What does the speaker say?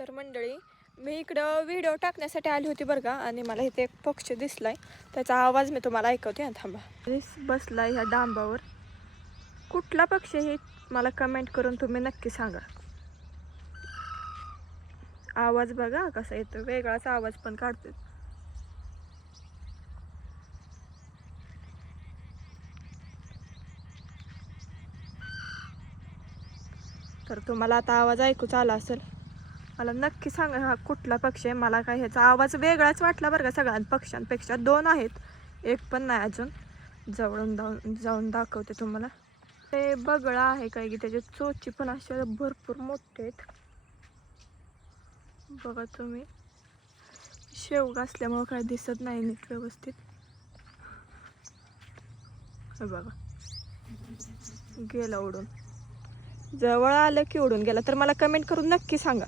तर मंडळी मी इकडं व्हिडिओ टाकण्यासाठी आली होती बरं का, आणि मला इथे एक पक्षी दिसलाय, त्याचा आवाज मी तुम्हाला ऐकवते. थांबा. बसलाय ह्या डांबावर. कुठला पक्षी हे मला कमेंट करून तुम्ही नक्की सांगा. आवाज बघा कसा येतो, वेगळाच आवाज पण काढतो. तर तुम्हाला आता आवाज ऐकूच आला असेल. मला नक्की सांगा हा कुठला पक्षी आहे. मला काय ह्याचा आवाज वेगळाच वाटला बरं का. सगळ्या पक्ष्यांपेक्षा 2 आहेत, एक पण नाही अजून. जवळून जाऊन दाखवते तुम्हाला. ते बगळा आहे काय की, त्याचे चोची पण असे भरपूर मोठे आहेत बघा तुम्ही. शेवगा असल्यामुळे काय दिसत नाही नीट व्यवस्थित. हे बघा गेला उडून. जवळ आलं की उडून गेला. तर मला कमेंट करून नक्की सांगा.